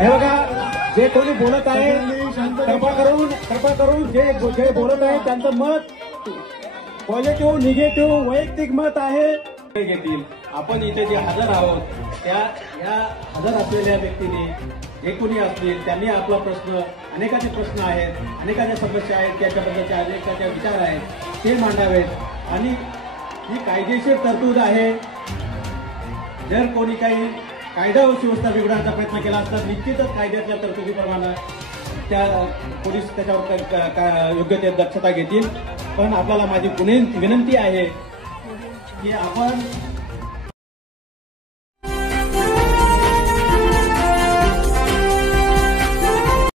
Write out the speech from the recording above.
हे बघा, जे कोणी बोलत आहे कृपा करून जे बोलत आहे त्यांचं मत पॉझिटिव्ह निगेटिव्ह वैयक्तिक मत आहे घेतील. आपण इथे जे हजर आहोत त्या या हजर असलेल्या व्यक्तीने जे कोणी असतील त्यांनी आपला प्रश्न, अनेकाचे प्रश्न आहेत, अनेकाच्या समस्या आहेत, त्याच्याबद्दलचे अनेकाचे विचार आहेत ते मांडावेत. आणि ही कायदेशीर तरतूद आहे. जर कोणी काही कायदा व सुव्यवस्था बिघडवण्याचा प्रयत्न केला असता निश्चितच कायद्यातल्या तरतुदीप्रमाणे त्या पोलीस त्याच्यावर योग्य ते दक्षता घेतील. पण आपल्याला माझी विनंती आहे की आपण